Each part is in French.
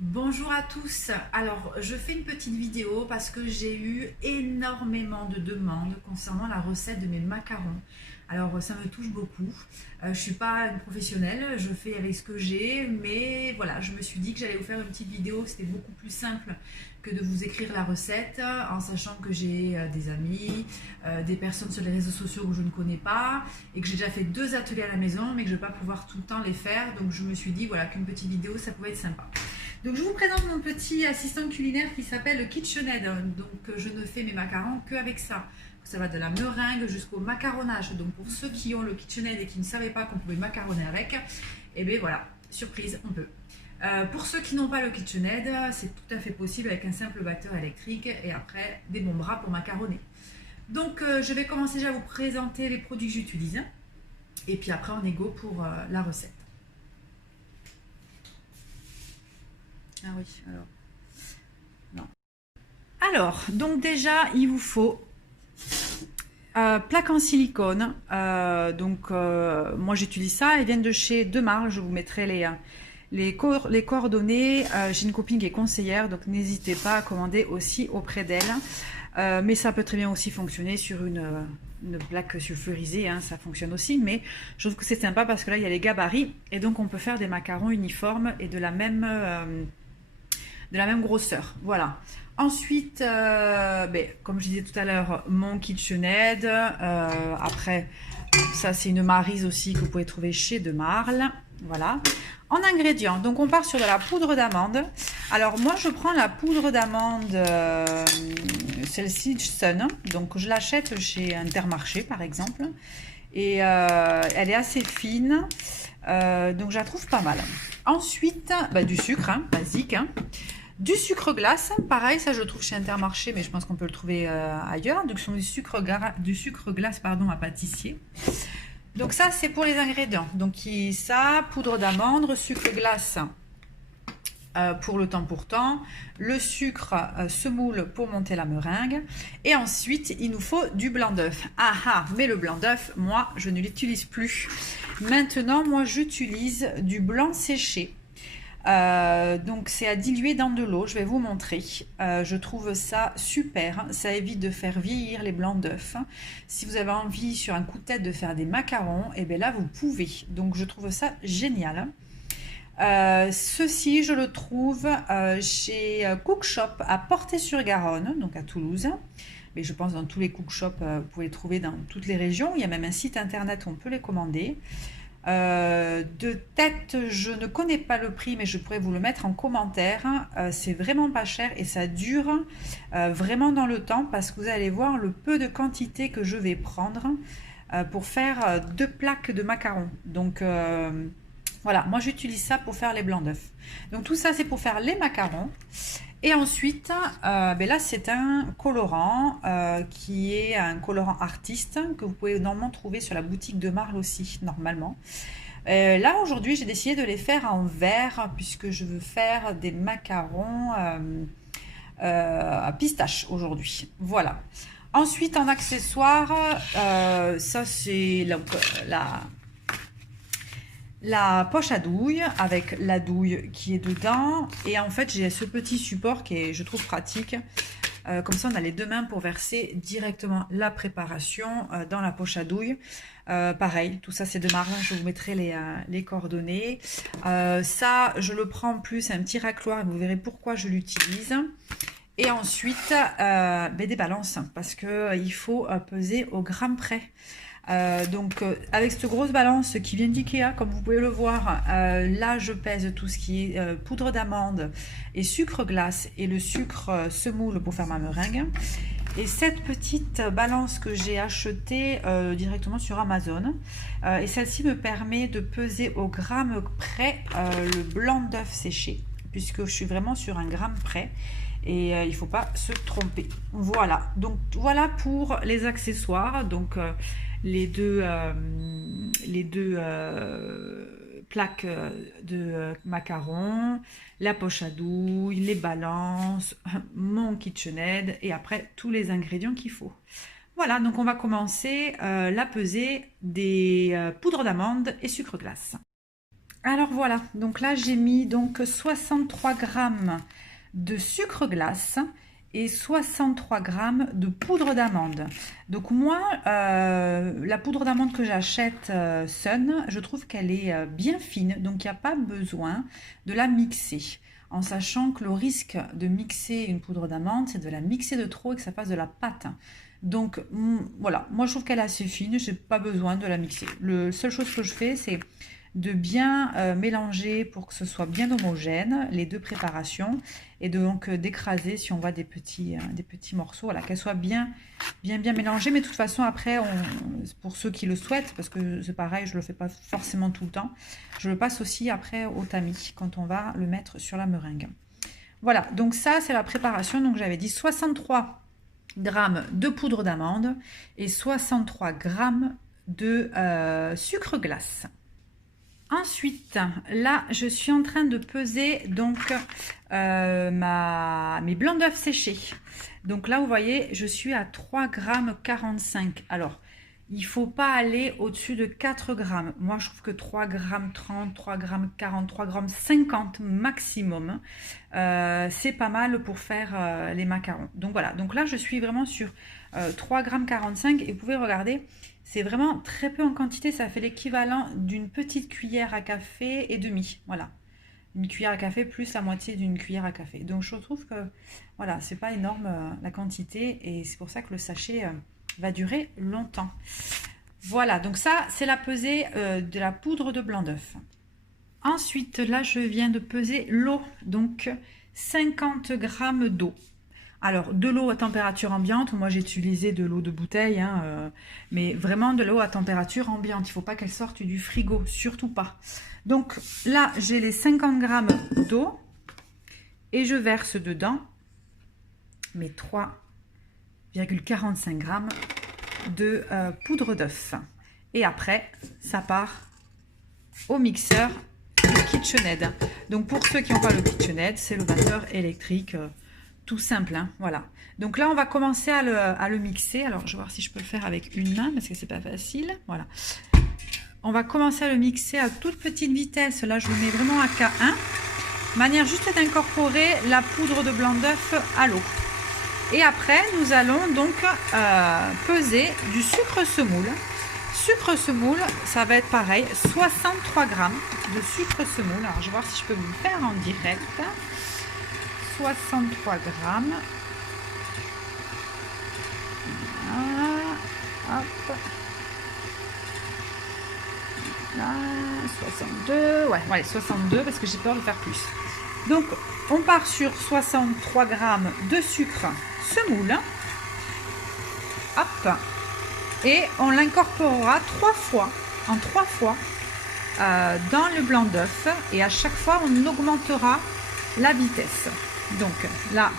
Bonjour à tous. Alors, je fais une petite vidéo parce que j'ai eu énormément de demandes concernant la recette de mes macarons. Alors, ça me touche beaucoup. Je ne suis pas une professionnelle, je fais avec ce que j'ai, mais voilà, je me suis dit que j'allais vous faire une petite vidéo, c'était beaucoup plus simple que de vous écrire la recette, en sachant que j'ai des amis, des personnes sur les réseaux sociaux que je ne connais pas, et que j'ai déjà fait 2 ateliers à la maison, mais que je ne vais pas pouvoir tout le temps les faire. Donc, je me suis dit voilà qu'une petite vidéo, ça pouvait être sympa. Donc je vous présente mon petit assistant culinaire qui s'appelle KitchenAid. Donc je ne fais mes macarons qu'avec ça. Ça va de la meringue jusqu'au macaronnage. Donc pour ceux qui ont le KitchenAid et qui ne savaient pas qu'on pouvait macaronner avec, et bien voilà, surprise, on peut. Pour ceux qui n'ont pas le KitchenAid, c'est tout à fait possible avec un simple batteur électrique et après des bons bras pour macaronner. Donc je vais commencer déjà à vous présenter les produits que j'utilise et puis après on est go pour la recette. Ah oui, alors. Non. Alors, donc déjà, il vous faut plaque en silicone. Moi j'utilise ça. Elles viennent de chez Demar. Je vous mettrai les coordonnées. J'ai une copine qui est conseillère, donc n'hésitez pas à commander aussi auprès d'elle. Mais ça peut très bien aussi fonctionner sur une plaque sulfurisée, hein, ça fonctionne aussi. Mais je trouve que c'est sympa parce que là, il y a les gabarits. Et donc, on peut faire des macarons uniformes et de la même grosseur. Voilà. Ensuite, comme je disais tout à l'heure, mon KitchenAid. Après, ça c'est une maryse aussi que vous pouvez trouver chez De Marle. Voilà. En ingrédients, donc on part sur de la poudre d'amande. Alors moi je prends la poudre d'amande, celle-ci Sun. Donc je l'achète chez Intermarché par exemple. Et elle est assez fine. Donc je la trouve pas mal. Ensuite, du sucre, hein, basique. Hein. Du sucre glace, pareil, ça je le trouve chez Intermarché, mais je pense qu'on peut le trouver ailleurs. Donc, ce sont du sucre glace à pâtissier. Donc, ça, c'est pour les ingrédients. Donc, ça, poudre d'amande, sucre glace pour le temps pour temps, le sucre semoule pour monter la meringue. Et ensuite, il nous faut du blanc d'œuf. Ah ah, mais le blanc d'œuf, moi, je ne l'utilise plus. Maintenant, moi, j'utilise du blanc séché. Donc c'est à diluer dans de l'eau, je vais vous montrer. Je trouve ça super, ça évite de faire vieillir les blancs d'œufs. Si vous avez envie sur un coup de tête de faire des macarons, et bien là vous pouvez. Donc je trouve ça génial. Ceci je le trouve chez Cook Shop à Portet-sur-Garonne, donc à Toulouse. Mais je pense dans tous les cook shops, vous pouvez les trouver dans toutes les régions. Il y a même un site internet où on peut les commander. De tête, je ne connais pas le prix, mais je pourrais vous le mettre en commentaire. C'est vraiment pas cher et ça dure vraiment dans le temps parce que vous allez voir le peu de quantité que je vais prendre pour faire 2 plaques de macarons. Donc voilà, moi j'utilise ça pour faire les blancs d'œufs. Donc tout ça c'est pour faire les macarons. Et ensuite, là c'est un colorant qui est un colorant artiste que vous pouvez normalement trouver sur la boutique de Marle aussi, normalement. Là aujourd'hui j'ai décidé de les faire en vert puisque je veux faire des macarons à pistache aujourd'hui. Voilà. Ensuite en accessoire, ça c'est la poche à douille avec la douille qui est dedans. Et en fait, j'ai ce petit support qui est, je trouve, pratique. Comme ça, on a les 2 mains pour verser directement la préparation dans la poche à douille. Pareil, tout ça, c'est de Marle. Je vous mettrai les coordonnées. Ça, je le prends en plus, un petit racloir. Vous verrez pourquoi je l'utilise. Et ensuite, des balances, parce qu'il faut peser au gramme près. Avec cette grosse balance qui vient d'Ikea, comme vous pouvez le voir, là je pèse tout ce qui est poudre d'amande et sucre glace et le sucre semoule pour faire ma meringue. Et cette petite balance que j'ai achetée directement sur Amazon, et celle-ci me permet de peser au gramme près le blanc d'œuf séché, puisque je suis vraiment sur un gramme près. Et il ne faut pas se tromper. Voilà, donc voilà pour les accessoires. Donc les deux plaques de macarons, la poche à douille, les balances, mon KitchenAid et après tous les ingrédients qu'il faut. Voilà, donc on va commencer la pesée des poudres d'amande et sucre glace. Alors voilà, donc là j'ai mis donc 63 grammes de sucre glace et 63 grammes de poudre d'amande. Donc moi, la poudre d'amande que j'achète Sun, je trouve qu'elle est bien fine, donc il n'y a pas besoin de la mixer. En sachant que le risque de mixer une poudre d'amande, c'est de la mixer de trop et que ça fasse de la pâte. Donc voilà, moi je trouve qu'elle est assez fine, j'ai pas besoin de la mixer. La seule chose que je fais, c'est de bien mélanger pour que ce soit bien homogène, les deux préparations, et donc d'écraser si on voit des petits morceaux, voilà, qu'elles soient bien mélangées. Mais de toute façon, après, pour ceux qui le souhaitent, parce que c'est pareil, je ne le fais pas forcément tout le temps, je le passe aussi après au tamis, quand on va le mettre sur la meringue. Voilà, donc ça, c'est la préparation. Donc j'avais dit 63 grammes de poudre d'amande et 63 grammes de sucre glace. Ensuite, là, je suis en train de peser donc mes blancs d'œufs séchés. Donc là, vous voyez, je suis à 3,45 g. Alors, il ne faut pas aller au-dessus de 4 grammes. Moi, je trouve que 3,30 g, 3,40 g, 3,50 g maximum, c'est pas mal pour faire les macarons. Donc voilà, donc là, je suis vraiment sur 3,45 g et vous pouvez regarder, c'est vraiment très peu en quantité, ça fait l'équivalent d'une petite cuillère à café et demi. Voilà, une cuillère à café plus la moitié d'une cuillère à café. Donc je trouve que voilà, c'est pas énorme la quantité et c'est pour ça que le sachet va durer longtemps. Voilà, donc ça c'est la pesée de la poudre de blanc d'œuf. Ensuite, là je viens de peser l'eau, donc 50 g d'eau. Alors, de l'eau à température ambiante, moi j'ai utilisé de l'eau de bouteille, mais vraiment de l'eau à température ambiante. Il ne faut pas qu'elle sorte du frigo, surtout pas. Donc là, j'ai les 50 g d'eau et je verse dedans mes 3,45 g de poudre d'œuf. Et après, ça part au mixeur du KitchenAid. Donc pour ceux qui n'ont pas le KitchenAid, c'est le batteur électrique. Tout simple, hein, voilà. Donc là, on va commencer à le mixer. Alors, je vais voir si je peux le faire avec une main parce que c'est pas facile. Voilà. On va commencer à le mixer à toute petite vitesse. Là, je le mets vraiment à K1. Manière juste d'incorporer la poudre de blanc d'œuf à l'eau. Et après, nous allons donc peser du sucre semoule. Sucre semoule, ça va être pareil, 63 g de sucre semoule. Alors, je vais voir si je peux vous le faire en direct. 63 grammes. Voilà. Hop. Là, 62. Ouais, 62 parce que j'ai peur de faire plus. Donc, on part sur 63 grammes de sucre semoule. Hop. Et on l'incorporera 3 fois, en 3 fois, dans le blanc d'œuf. Et à chaque fois, on augmentera la vitesse. Donc là,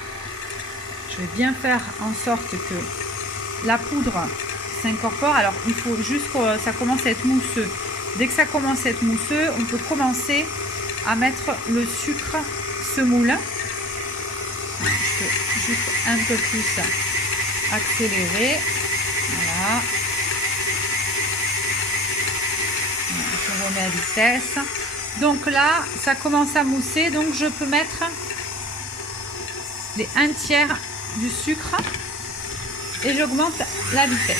je vais bien faire en sorte que la poudre s'incorpore. Alors, il faut juste que ça commence à être mousseux. Dès que ça commence à être mousseux, on peut commencer à mettre le sucre semoule. Je peux juste un peu plus accélérer. Voilà. Je remets à vitesse. Donc là, ça commence à mousser. Donc, je peux mettre les 1/3 du sucre et j'augmente la vitesse.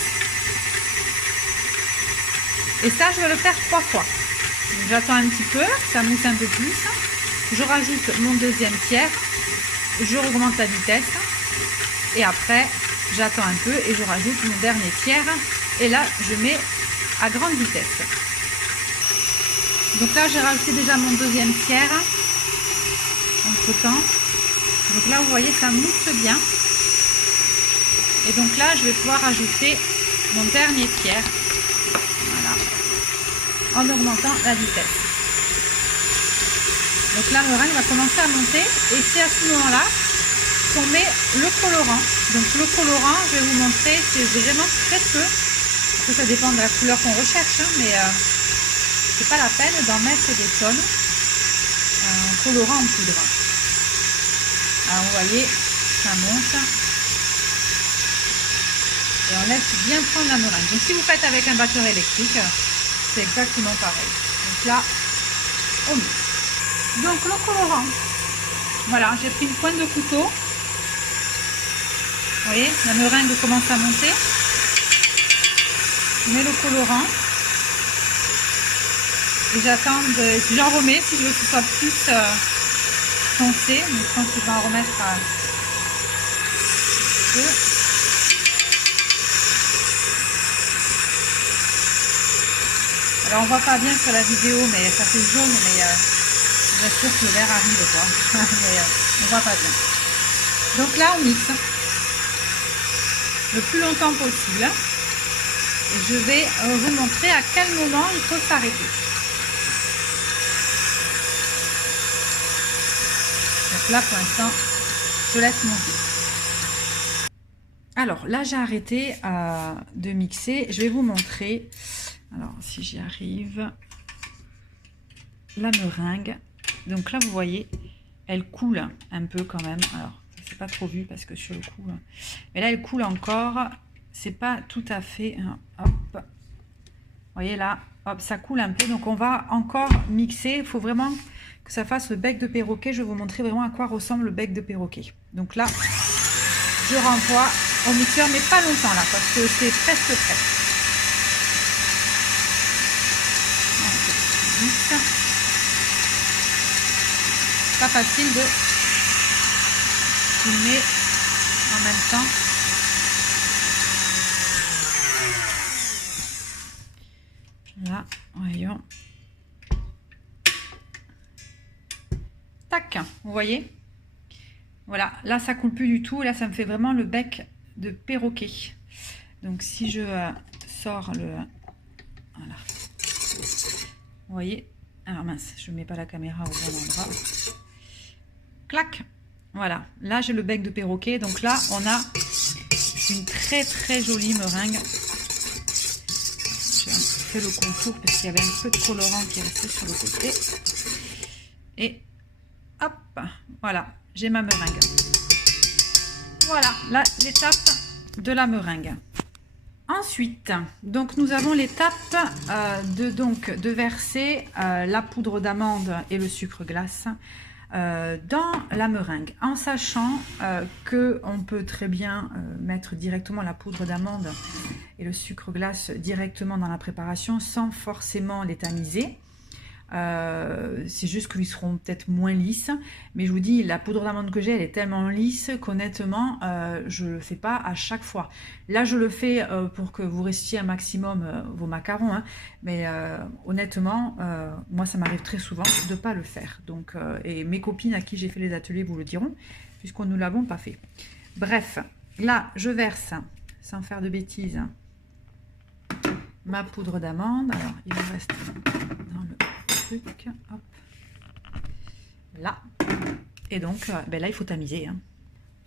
Et ça, je vais le faire 3 fois. J'attends un petit peu, ça mousse un peu plus. Je rajoute mon deuxième tiers, je augmente la vitesse et après, j'attends un peu et je rajoute mon dernier tiers. Et là, je mets à grande vitesse. Donc là, j'ai rajouté déjà mon deuxième tiers entre temps. Donc là, vous voyez, ça mousse bien. Et donc là, je vais pouvoir ajouter mon dernier tiers. Voilà. En augmentant la vitesse. Donc la meringue va commencer à monter. Et c'est à ce moment-là qu'on met le colorant. Donc le colorant, je vais vous montrer, c'est vraiment très peu. Après, ça dépend de la couleur qu'on recherche. Mais c'est pas la peine d'en mettre des tonnes. Un colorant en poudre. Alors vous voyez, ça monte et on laisse bien prendre la meringue. Donc si vous faites avec un batteur électrique, c'est exactement pareil. Donc là, au mix. Donc le colorant, voilà, j'ai pris une pointe de couteau. Vous voyez, la meringue commence à monter. Je mets le colorant. Et j'attends, j'en remets si je veux que ce soit plus foncé. Donc je pense que je vais en remettre un peu. Alors on voit pas bien sur la vidéo, mais ça fait jaune, mais je vous assure que le vert arrive quoi. Mais on voit pas bien. Donc là on mixe le plus longtemps possible. Et je vais vous montrer à quel moment il faut s'arrêter. Donc là pour l'instant je laisse monter. Alors là j'ai arrêté de mixer. Je vais vous montrer. Alors, si j'y arrive, la meringue. Donc là, vous voyez, elle coule un peu quand même. Alors, c'est pas trop vu parce que sur le coup, mais là, elle coule encore. C'est pas tout à fait. Hop, vous voyez là, hop, ça coule un peu. Donc, on va encore mixer. Il faut vraiment que ça fasse le bec de perroquet. Je vais vous montrer vraiment à quoi ressemble le bec de perroquet. Donc là, je renvoie au mixeur, mais pas longtemps là, parce que c'est presque prêt. Pas facile de filmer en même temps. Là, voyons. Tac, vous voyez? Voilà, là ça coule plus du tout. Là, ça me fait vraiment le bec de perroquet. Donc si je sors le... Voilà. Vous voyez, alors mince, je ne mets pas la caméra au bon endroit. Clac, voilà, là j'ai le bec de perroquet. Donc là, on a une très très jolie meringue. J'ai fait le contour parce qu'il y avait un peu de colorant qui est resté sur le côté. Et hop, voilà, j'ai ma meringue. Voilà, là l'étape de la meringue. Ensuite, donc nous avons l'étape de verser la poudre d'amande et le sucre glace dans la meringue, en sachant que on peut très bien mettre directement la poudre d'amande et le sucre glace directement dans la préparation sans forcément les tamiser. C'est juste qu'ils seront peut-être moins lisses, mais je vous dis, la poudre d'amande que j'ai, elle est tellement lisse qu'honnêtement je le fais pas à chaque fois. Là je le fais pour que vous restiez un maximum vos macarons, hein, mais honnêtement moi ça m'arrive très souvent de pas le faire. Donc et mes copines à qui j'ai fait les ateliers vous le diront, puisqu'on ne l'avons pas fait. Bref, là je verse, sans faire de bêtises, ma poudre d'amande. Alors il me reste dans le truc, hop, là, et donc ben là il faut tamiser, hein.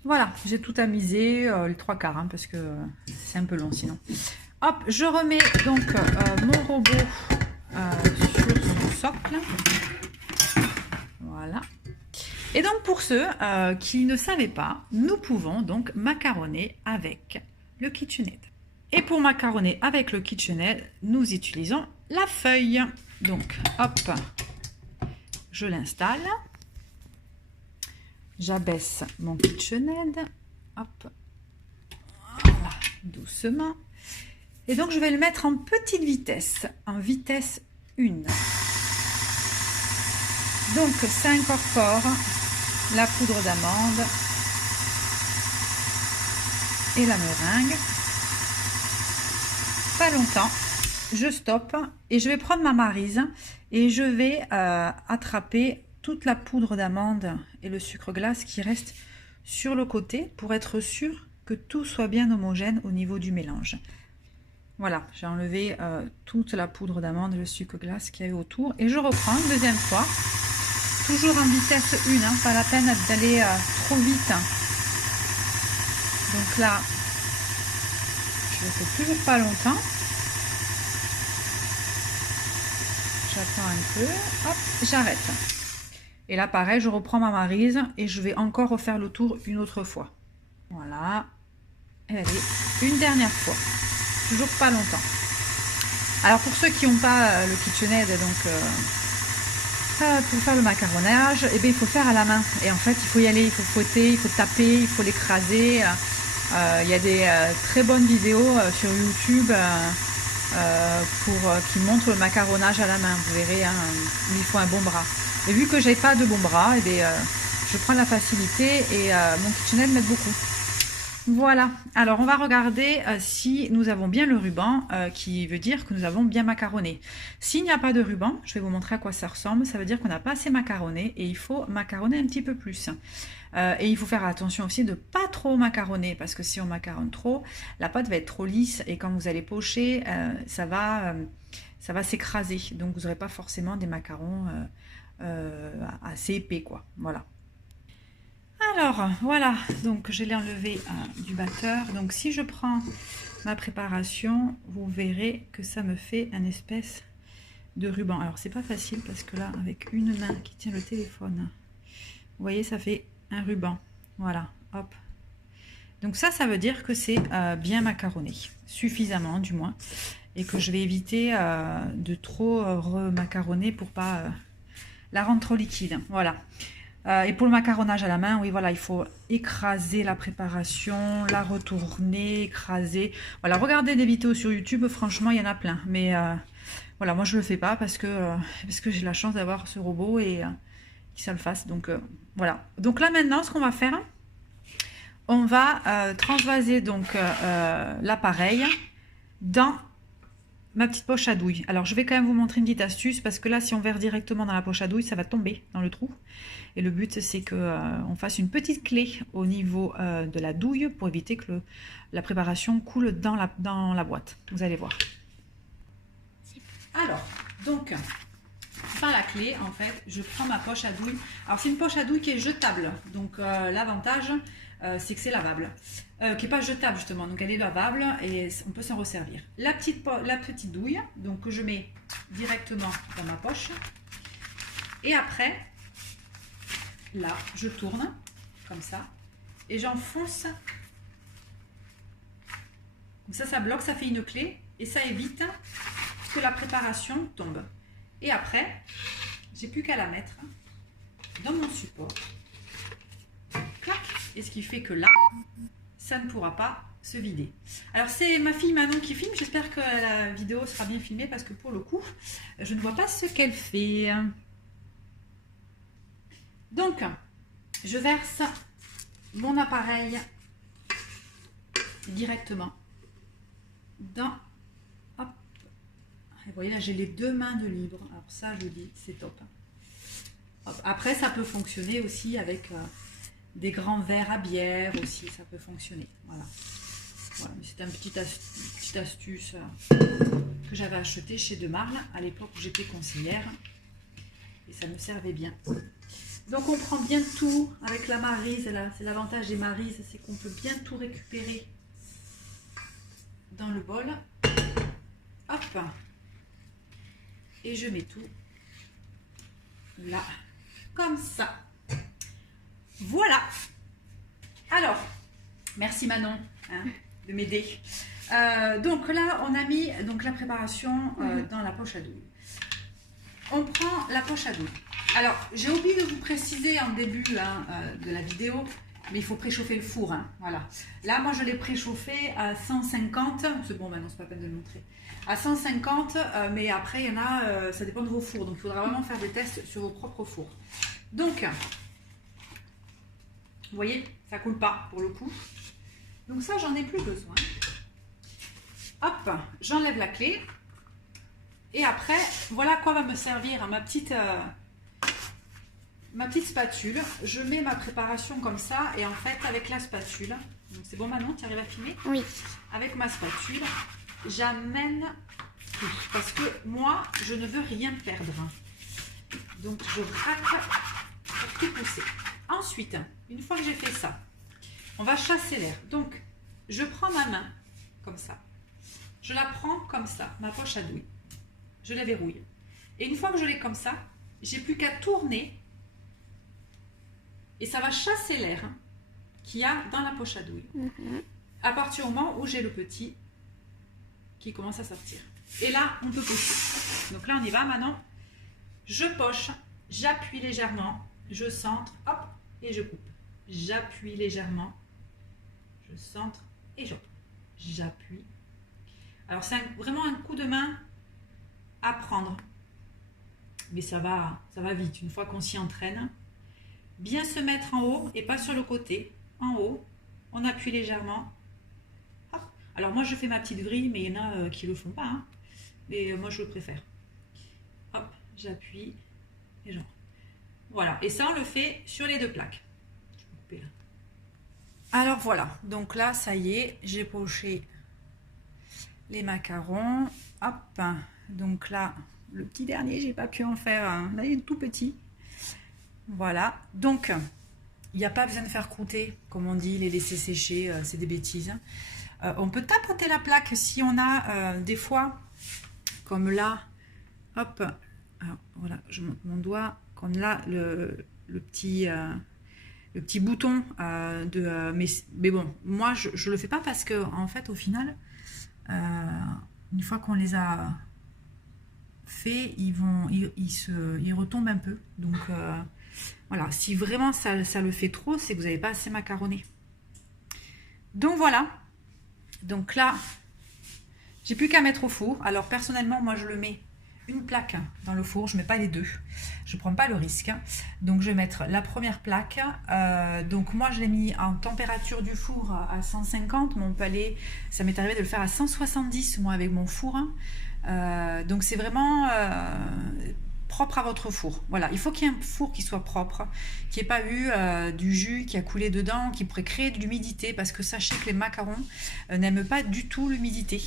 Voilà, j'ai tout tamisé, les 3/4, hein, parce que c'est un peu long sinon. Hop, je remets donc mon robot sur son socle, voilà. Et donc pour ceux qui ne savaient pas, nous pouvons donc macaronner avec le KitchenAid. Et pour macaronner avec le KitchenAid, nous utilisons la feuille. Donc, hop, je l'installe. J'abaisse mon KitchenAid. Hop, voilà, doucement. Et donc, je vais le mettre en petite vitesse, en vitesse 1. Donc, ça incorpore la poudre d'amande et la meringue. Pas longtemps. Je stoppe et je vais prendre ma maryse et je vais attraper toute la poudre d'amande et le sucre glace qui reste sur le côté pour être sûr que tout soit bien homogène au niveau du mélange. Voilà, j'ai enlevé toute la poudre d'amande et le sucre glace qu'il y avait autour et je reprends une deuxième fois, toujours en vitesse 1, hein, pas la peine d'aller trop vite. Donc là, je le fais toujours pas longtemps. J'attends un peu, hop, j'arrête. Et là, pareil, je reprends ma maryse et je vais encore refaire le tour une autre fois. Voilà. Et allez, une dernière fois. Toujours pas longtemps. Alors, pour ceux qui n'ont pas le KitchenAid, donc faire le macaronnage, eh bien, il faut le faire à la main. Et en fait, il faut y aller, il faut fouetter, il faut taper, il faut l'écraser. Il y a des très bonnes vidéos sur YouTube qui montrent le macaronnage à la main. Vous verrez, hein, il faut un bon bras. Et vu que j'ai pas de bon bras, eh bien, je prends la facilité et mon KitchenAid m'aide beaucoup. Voilà, alors on va regarder si nous avons bien le ruban, qui veut dire que nous avons bien macaronné. S'il n'y a pas de ruban, je vais vous montrer à quoi ça ressemble, ça veut dire qu'on n'a pas assez macaronné et il faut macaronner un petit peu plus. Et il faut faire attention aussi de ne pas trop macaronner, parce que si on macaronne trop, la pâte va être trop lisse et quand vous allez pocher, ça va s'écraser. Donc vous n'aurez pas forcément des macarons assez épais, quoi. Voilà. Alors, voilà, donc je l'ai enlevé du batteur. Donc si je prends ma préparation, vous verrez que ça me fait un espèce de ruban. Alors c'est pas facile parce que là, avec une main qui tient le téléphone, vous voyez, ça fait un ruban. Voilà, hop. Donc ça veut dire que c'est bien macaronné, suffisamment du moins. Et que je vais éviter de trop remacaronner pour pas la rendre trop liquide. Voilà. Et pour le macaronnage à la main, oui, voilà, il faut écraser la préparation, la retourner, écraser. Voilà, regardez des vidéos sur YouTube, franchement, il y en a plein. Mais voilà, moi, je ne le fais pas parce que j'ai la chance d'avoir ce robot et qu'il ça le fasse. Donc, voilà. Donc là, maintenant, ce qu'on va faire, on va transvaser donc l'appareil dans ma petite poche à douille. Alors, je vais quand même vous montrer une petite astuce parce que là, si on verse directement dans la poche à douille, ça va tomber dans le trou. Et le but, c'est qu'on fasse une petite clé au niveau de la douille pour éviter que la préparation coule dans la boîte. Vous allez voir. Alors, donc, par la clé, en fait, je prends ma poche à douille. Alors, c'est une poche à douille qui est jetable. Donc, l'avantage, c'est que c'est lavable. Qui n'est pas jetable, justement. Donc, elle est lavable et on peut s'en resservir. La petite douille, donc, que je mets directement dans ma poche. Et après, là, je tourne, comme ça. Et j'enfonce. Comme ça bloque, ça fait une clé. Et ça évite que la préparation tombe. Et après, j'ai plus qu'à la mettre dans mon support. Clac. Et ce qui fait que là, ça ne pourra pas se vider. Alors c'est ma fille Manon qui filme. J'espère que la vidéo sera bien filmée parce que pour le coup, je ne vois pas ce qu'elle fait. Donc, je verse mon appareil directement dans... Hop. Et vous voyez là, j'ai les deux mains de libre. Alors ça, je vous dis, c'est top. Hop. Après, ça peut fonctionner aussi avec des grands verres à bière aussi. Ça peut fonctionner. Voilà. Voilà, c'est une petite astuce que j'avais achetée chez Demarle à l'époque où j'étais conseillère. Et ça me servait bien. Donc on prend bien tout avec la maryse. C'est l'avantage des marises, c'est qu'on peut bien tout récupérer dans le bol. Hop. Et je mets tout là, comme ça. Voilà. Alors, merci Manon de m'aider. Donc là, on a mis donc, la préparation dans la poche à douille. On prend la poche à douille. Alors, j'ai oublié de vous préciser en début de la vidéo, mais il faut préchauffer le four. Voilà. Là, moi, je l'ai préchauffé à 150. C'est bon, maintenant, c'est pas la peine de le montrer. À 150, mais après, il y en a, ça dépend de vos fours. Donc, il faudra vraiment faire des tests sur vos propres fours. Donc, vous voyez, ça coule pas pour le coup. Donc ça, j'en ai plus besoin. Hop, j'enlève la clé. Et après, voilà à quoi va me servir ma petite spatule. Je mets ma préparation comme ça. Et en fait, avec la spatule, c'est bon Manon, tu arrives à filmer? Oui. Avec ma spatule, j'amène tout. Parce que moi, je ne veux rien perdre. Donc, je racle pour tout pousser. Ensuite, une fois que j'ai fait ça, on va chasser l'air. Donc, je prends ma main comme ça. Je la prends comme ça, ma poche à douille. Je la verrouille. Et une fois que je l'ai comme ça, j'ai plus qu'à tourner et ça va chasser l'air qu'il y a dans la poche à douille. À partir du moment où j'ai le petit qui commence à sortir. Et là, on peut pocher. Donc là, on y va maintenant. Je poche. j'appuie légèrement, je centre, hop, et je coupe. J'appuie légèrement, je centre et je coupe. J'appuie. Alors c'est vraiment un coup de main à prendre. Mais ça va vite, une fois qu'on s'y entraîne. Bien se mettre en haut et pas sur le côté. En haut, on appuie légèrement. Hop. Alors moi je fais ma petite vrille, mais il y en a qui le font pas. Hein. Mais moi je le préfère. Hop, j'appuie et genre. Voilà, et ça on le fait sur les 2 plaques. Je peux couper là. Alors voilà, donc là ça y est, j'ai poché les macarons. Hop, donc là, le petit dernier, j'ai pas pu en faire. Hein. Là il est tout petit. Voilà, donc il n'y a pas besoin de faire croûter, comme on dit, les laisser sécher, c'est des bêtises. On peut tapoter la plaque si on a des fois, comme là, hop, alors, voilà, je monte mon doigt, comme là, le petit bouton mais bon, moi je le fais pas parce que en fait au final, une fois qu'on les a fait, ils retombent un peu, donc voilà, si vraiment ça le fait trop, c'est que vous n'avez pas assez macaronné. Donc voilà, donc là, j'ai plus qu'à mettre au four. Alors personnellement, moi je le mets une plaque dans le four, je ne mets pas les 2. Je ne prends pas le risque. Donc je vais mettre la première plaque. Donc moi je l'ai mis en température du four à 150. Mon palais, ça m'est arrivé de le faire à 170 moi avec mon four. Donc c'est vraiment... propre à votre four. Voilà, il faut qu'il y ait un four qui soit propre, qui n'ait pas eu du jus qui a coulé dedans, qui pourrait créer de l'humidité, parce que sachez que les macarons n'aiment pas du tout l'humidité.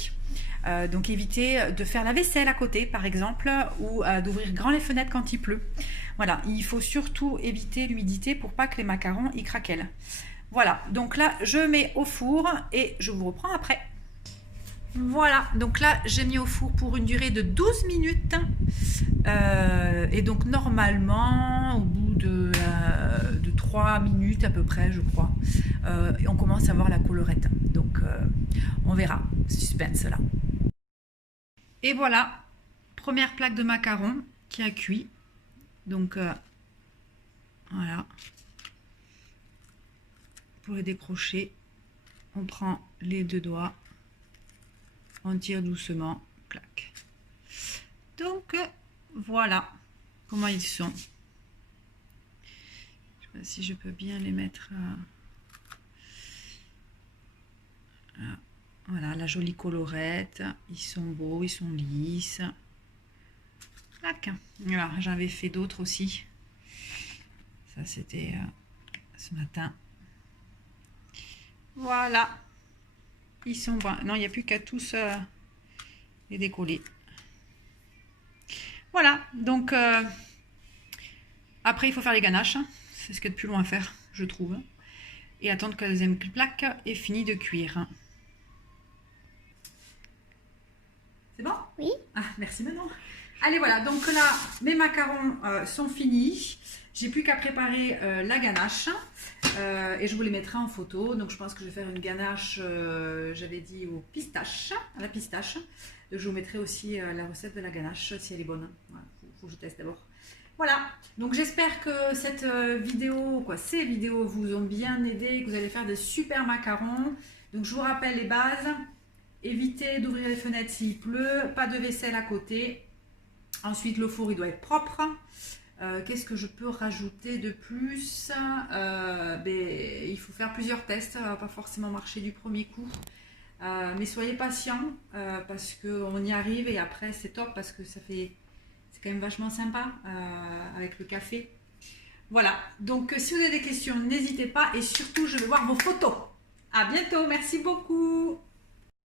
Donc évitez de faire la vaisselle à côté, par exemple, ou d'ouvrir grand les fenêtres quand il pleut. Voilà, il faut surtout éviter l'humidité pour pas que les macarons y craquellent. Voilà, donc là, je mets au four et je vous reprends après. Voilà, donc là j'ai mis au four pour une durée de 12 minutes et donc normalement au bout de 3 minutes à peu près je crois, on commence à voir la collerette, donc on verra, suspense là. Et voilà, première plaque de macarons qui a cuit, donc voilà, pour les décrocher on prend les 2 doigts. On tire doucement, clac. Donc voilà comment ils sont. Je sais pas si je peux bien les mettre. Voilà, la jolie colorette. Ils sont beaux, ils sont lisses. Clac. Voilà, j'avais fait d'autres aussi. Ça c'était ce matin. Voilà. Ils sont bons. Non, il n'y a plus qu'à tous les décoller. Voilà. Donc, après, il faut faire les ganaches. C'est ce qu'il y a de plus long à faire, je trouve. Et attendre que la deuxième plaque ait fini de cuire. C'est bon? Oui. Ah, merci Manon. Allez, voilà. Donc là, mes macarons sont finis. J'ai plus qu'à préparer la ganache. Et je vous les mettrai en photo. Donc je pense que je vais faire une ganache, j'avais dit au pistache, à la pistache. Donc, je vous mettrai aussi la recette de la ganache si elle est bonne. Voilà, faut que je teste d'abord. Voilà, donc j'espère que cette vidéo, ces vidéos vous ont bien aidé, que vous allez faire des super macarons. Donc je vous rappelle les bases. Évitez d'ouvrir les fenêtres s'il pleut, pas de vaisselle à côté. Ensuite le four il doit être propre. Qu'est-ce que je peux rajouter de plus? Il faut faire plusieurs tests, ça va pas forcément marcher du premier coup. Mais soyez patients parce qu'on y arrive et après c'est top parce que c'est quand même vachement sympa avec le café. Voilà, donc si vous avez des questions, n'hésitez pas et surtout je vais voir vos photos. À bientôt, merci beaucoup.